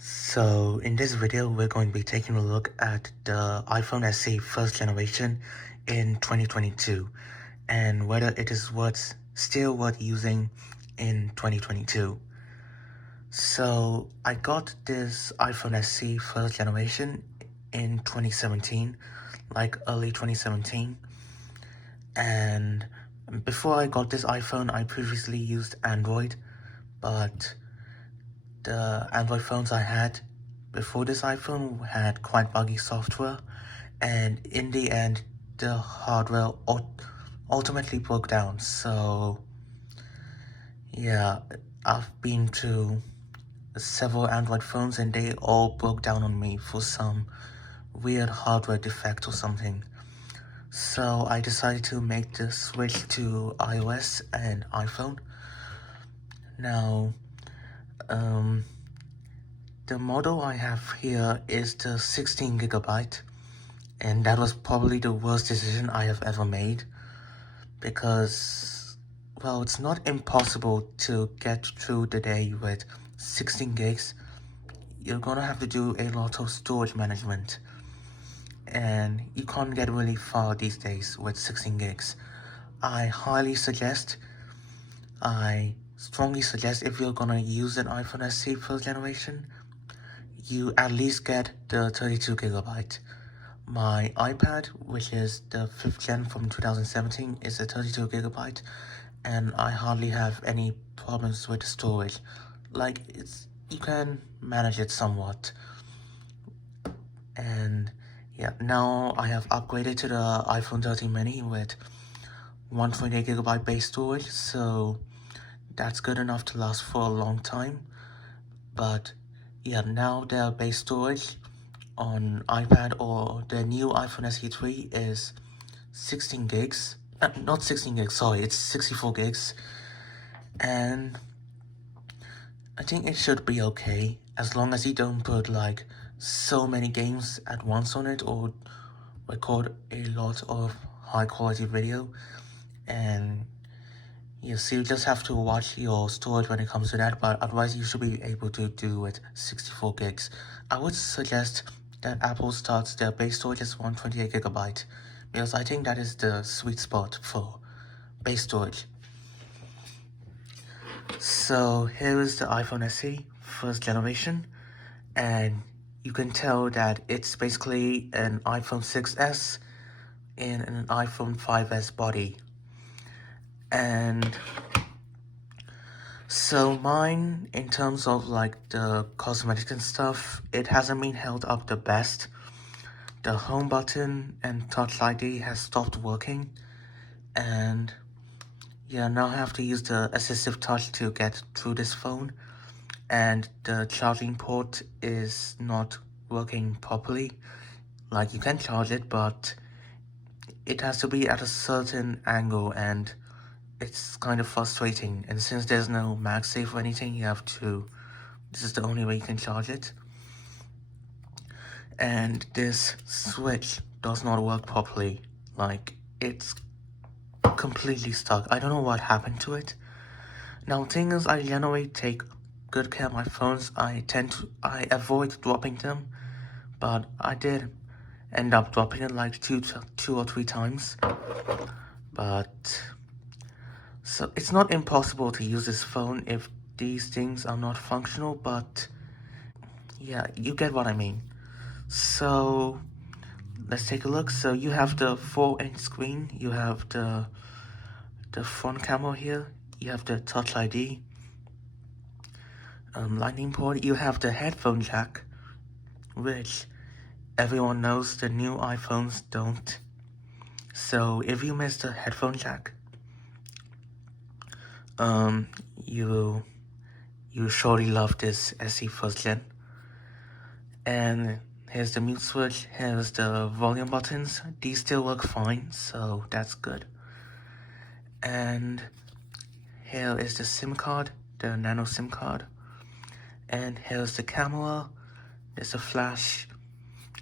So in this video, we're going to be taking a look at the iPhone SE first generation in 2022 and whether it is still worth using in 2022. So I got this iPhone SE first generation in 2017, like early 2017. And before I got this iPhone, I previously used Android, but the Android phones I had before this iPhone had quite buggy software, and in the end, the hardware ultimately broke down. So yeah, I've been to several Android phones and they all broke down on me for some weird hardware defect or something. So I decided to make the switch to iOS and iPhone. Now, the model I have here is the 16GB, and that was probably the worst decision I have ever made because, well, it's not impossible to get through the day with 16 gigs. You're gonna have to do a lot of storage management, and you can't get really far these days with 16 gigs. I strongly suggest if you're gonna use an iPhone SE first generation, you at least get the 32GB. My iPad, which is the 5th gen from 2017, is a 32GB, and I hardly have any problems with the storage. Like, you can manage it somewhat. And yeah, now I have upgraded to the iPhone 13 mini with 128GB base storage, so that's good enough to last for a long time. But yeah, now their base storage on iPad or the new iPhone SE 3 is 16 gigs. Not 16 gigs, sorry, it's 64 gigs. And I think it should be okay as long as you don't put like so many games at once on it or record a lot of high quality video. And yes, you just have to watch your storage when it comes to that, but otherwise you should be able to do it 64 gigs. I would suggest that Apple starts their base storage as 128GB because I think that is the sweet spot for base storage. So here is the iPhone SE first generation, and you can tell that it's basically an iPhone 6s in an iPhone 5s body. And so mine, in terms of like the cosmetics and stuff, it hasn't been held up the best. The home button and Touch ID has stopped working, and yeah, now I have to use the assistive touch to get through this phone, and the charging port is not working properly. Like, you can charge it, but it has to be at a certain angle, and it's kind of frustrating. And since there's no MagSafe or anything, this is the only way you can charge it. And this switch does not work properly. Like, it's completely stuck. I don't know what happened to it. Now, the thing is, I generally take good care of my phones. I avoid dropping them, but I did end up dropping it like two or three times. But so it's not impossible to use this phone if these things are not functional, but yeah, you get what I mean. So let's take a look. So you have the 4-inch screen, you have the front camera here, you have the Touch ID, lightning port, you have the headphone jack, which everyone knows the new iPhones don't. So if you miss the headphone jack, you surely love this SE first gen. And here's the mute switch, here's the volume buttons. These still work fine, so that's good. And here is the SIM card, the nano SIM card. And here's the camera, there's a flash,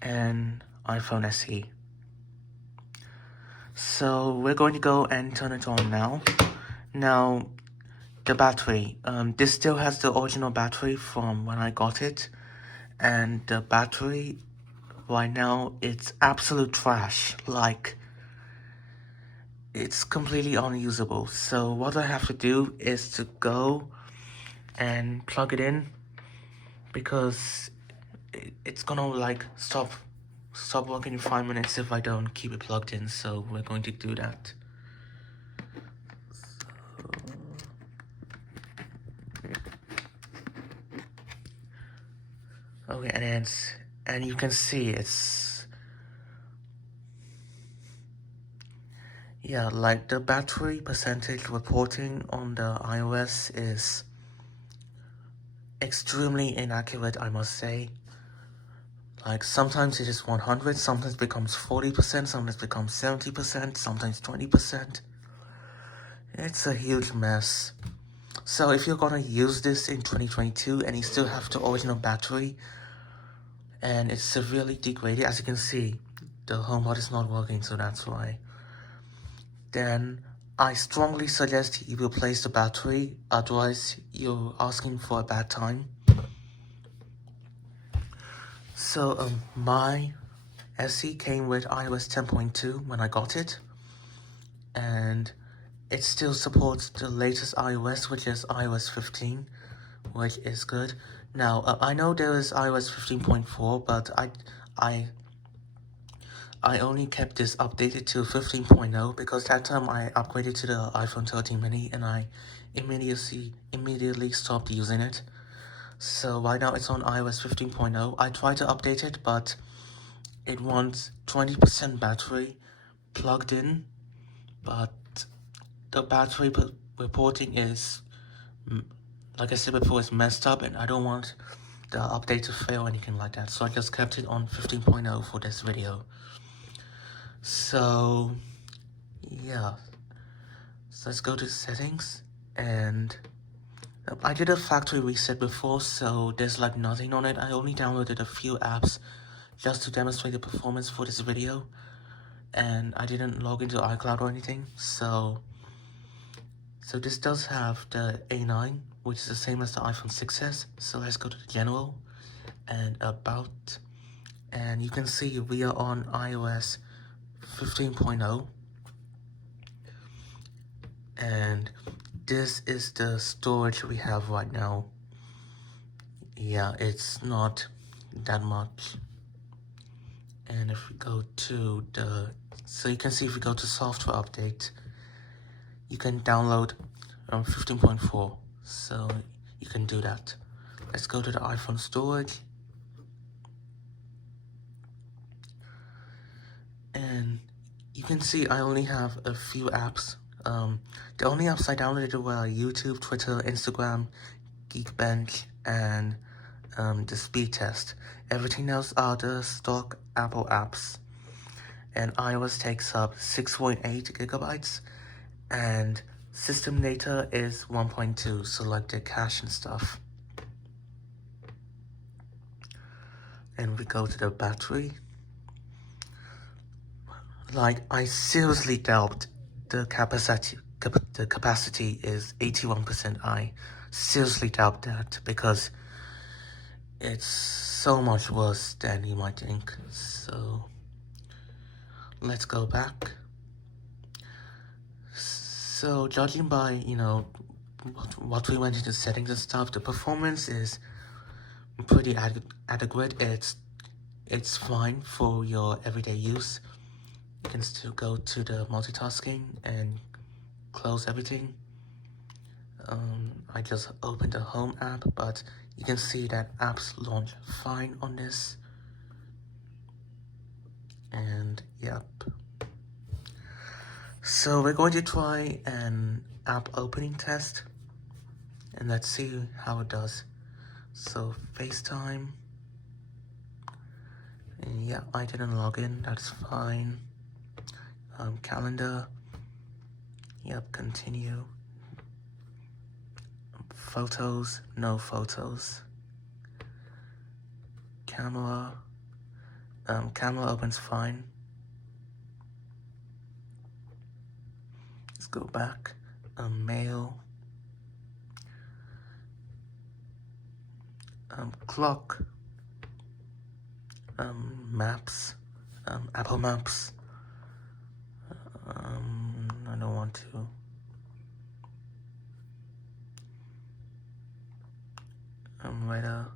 and iPhone SE. So we're going to go and turn it on now. Now, the battery. This still has the original battery from when I got it. and the battery right now, it's absolute trash. Like, it's completely unusable. So what I have to do is to go and plug it in, because it's gonna like stop working in 5 minutes if I don't keep it plugged in. So we're going to do that. Okay, and you can see it's, yeah, like the battery percentage reporting on the iOS is extremely inaccurate, I must say. Like, sometimes it is 100, sometimes it becomes 40%, sometimes it becomes 70%, sometimes 20%. It's a huge mess. So if you're gonna use this in 2022 and you still have the original battery and it's severely degraded, as you can see, the HomePod is not working, so that's why, then I strongly suggest you replace the battery, otherwise you're asking for a bad time. So my SE came with iOS 10.2 when I got it, and it still supports the latest iOS, which is iOS 15, which is good. Now, I know there is iOS 15.4, but I only kept this updated to 15.0 because that time I upgraded to the iPhone 13 mini and I immediately stopped using it. So right now it's on iOS 15.0. I tried to update it, but it wants 20% battery plugged in, but the battery reporting is, like I said before, it's messed up, and I don't want the update to fail or anything like that. So I just kept it on 15.0 for this video. So yeah, so let's go to settings, and I did a factory reset before, so there's like nothing on it. I only downloaded a few apps just to demonstrate the performance for this video, and I didn't log into iCloud or anything. So this does have the A9, which is the same as the iPhone 6s. So let's go to the general and about, and you can see we are on iOS 15.0, and this is the storage we have right now. Yeah, it's not that much. And if we go to so you can see if we go to software update, you can download 15.4, so you can do that. Let's go to the iPhone storage, and you can see I only have a few apps. The only apps I downloaded were YouTube, Twitter, Instagram, Geekbench, and the speed test. Everything else are the stock Apple apps, and iOS takes up 6.8 gigabytes, and system data is 1.2, so like the cache and stuff. And we go to the battery. Like, I seriously doubt the capacity is 81%. I seriously doubt that, because it's so much worse than you might think. So let's go back. So judging by, what we went into settings and stuff, the performance is pretty adequate. It's fine for your everyday use. You can still go to the multitasking and close everything. I just opened the home app, but you can see that apps launch fine on this. And yep. So we're going to try an app opening test, and let's see how it does. So FaceTime, and yeah, I didn't log in, that's fine. Calendar, yep, continue. Photos, no photos. Camera, camera opens fine. Let's go back. Mail. Clock. Maps, Apple Maps. I don't want to. Weather.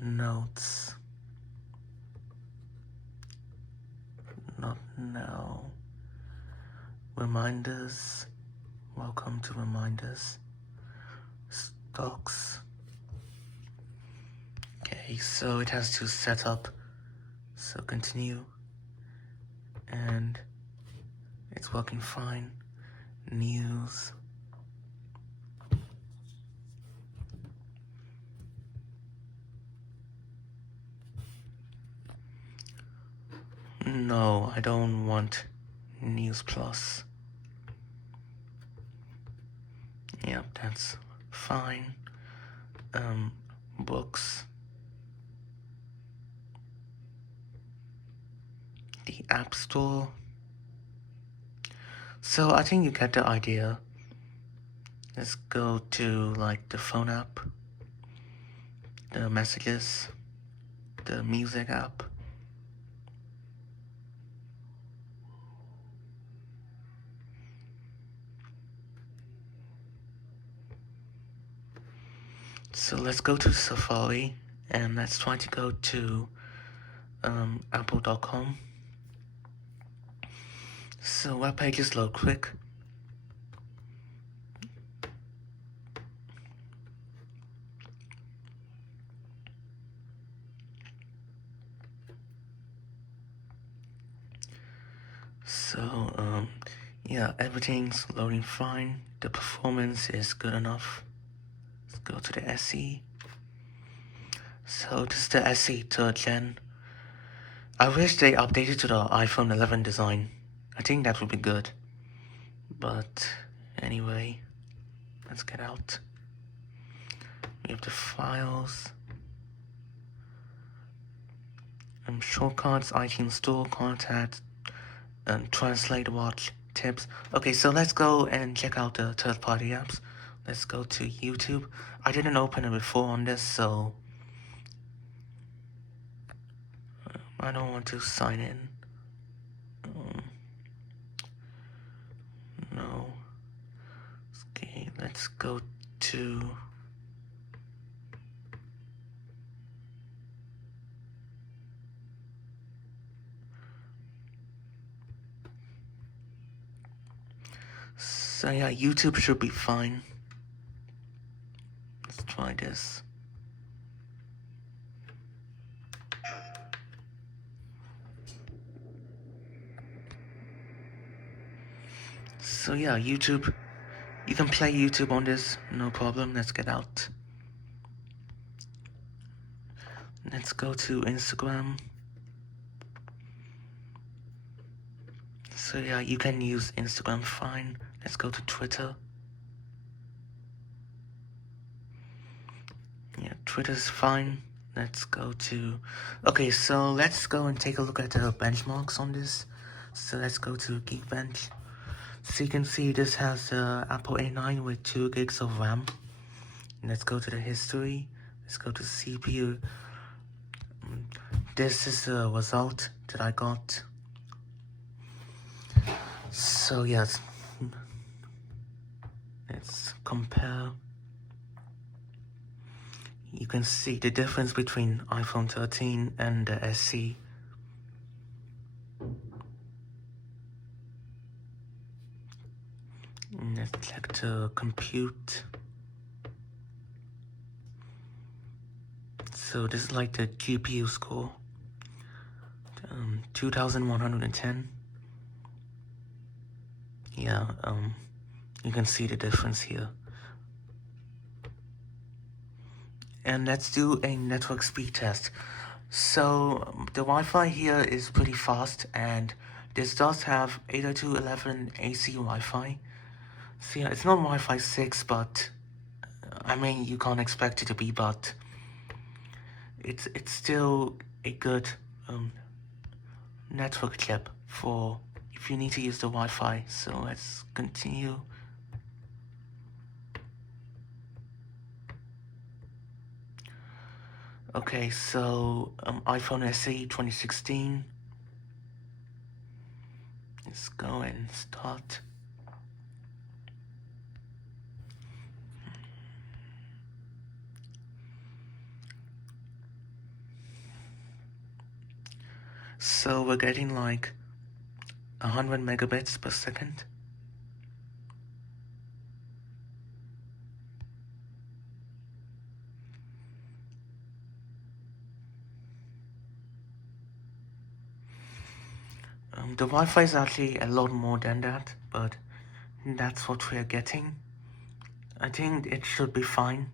Notes. Not now. Reminders. Welcome to reminders. Stocks. Okay, so it has to set up. So continue. And it's working fine. News. No, I don't want News Plus. Yep, that's fine. Books. The App Store. So I think you get the idea. Let's go to like the phone app, the messages, the music app. So let's go to Safari and let's try to go to apple.com. So web pages load quick. So yeah, everything's loading fine. The performance is good enough. Let's go to the SE. So this is the SE 3rd gen. I wish they updated to the iPhone 11 design. I think that would be good. But anyway, let's get out. We have the files. Shortcuts, iTunes Store, contact, and translate, watch, tips. Okay, so let's go and check out the third-party apps. Let's go to YouTube. I didn't open it before on this, so I don't want to sign in. No. Okay, let's go to... So yeah, YouTube should be fine. Let's try this. So yeah, YouTube. You can play YouTube on this, no problem. Let's get out. Let's go to Instagram. So yeah, you can use Instagram fine. Let's go to Twitter. Yeah, Twitter's fine. Let's go to... Okay, so let's go and take a look at the benchmarks on this. So let's go to Geekbench. So you can see this has the Apple A9 with 2 gigs of RAM. Let's go to the history. Let's go to CPU. This is the result that I got. So yes, let's compare. You can see the difference between iPhone 13 and the SE. Let's check the compute. So this is like the GPU score. 2110. Yeah, you can see the difference here. And let's do a network speed test. So the Wi-Fi here is pretty fast, and this does have 802.11 AC Wi-Fi. So yeah, it's not Wi-Fi 6, but I mean, you can't expect it to be, but it's still a good network chip for if you need to use the Wi-Fi. So let's continue. Okay, so iPhone SE 2016. Let's go and start. So we're getting like 100 megabits per second. The Wi-Fi is actually a lot more than that, but that's what we're getting. I think it should be fine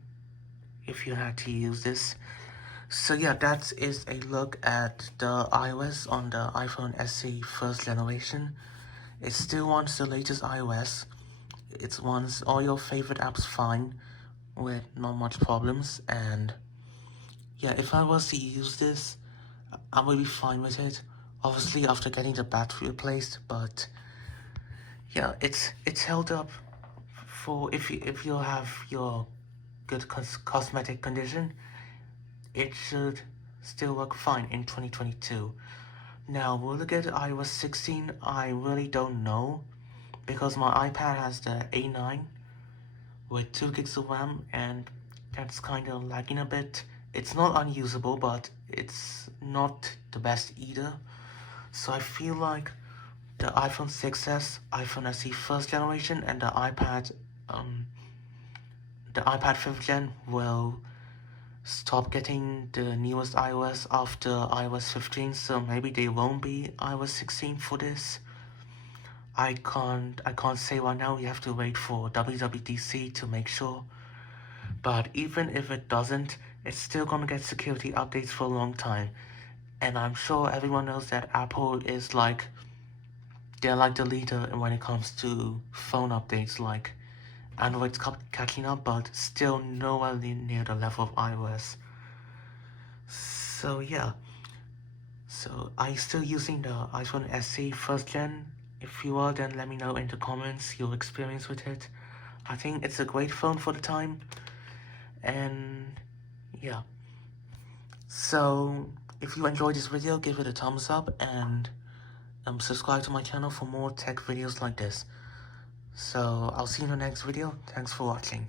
if you had to use this. So yeah, that is a look at the iOS on the iPhone SE first generation. It still wants the latest iOS. It wants all your favorite apps fine with not much problems, and yeah, if I was to use this, I would be fine with it. Obviously after getting the battery replaced, but yeah, it's held up for if you have your good cosmetic condition, it should still work fine in 2022. Now, will it get iOS 16? I really don't know, because my iPad has the A9 with 2 gigs of RAM, and that's kind of lagging a bit. It's not unusable, but it's not the best either. So I feel like the iPhone 6s, iPhone SE first generation, and the iPad 5th gen will stop getting the newest iOS after iOS 15, so maybe they won't be iOS 16 for this. I can't say right now. We have to wait for WWDC to make sure. But even if it doesn't, it's still gonna get security updates for a long time. And I'm sure everyone knows that Apple is like, they're like the leader when it comes to phone updates. Like, Android's catching up, but still nowhere near the level of iOS. So yeah. So are you still using the iPhone SE first gen? If you are, then let me know in the comments your experience with it. I think it's a great phone for the time. And yeah. So if you enjoyed this video, give it a thumbs up and subscribe to my channel for more tech videos like this. So I'll see you in the next video. Thanks for watching.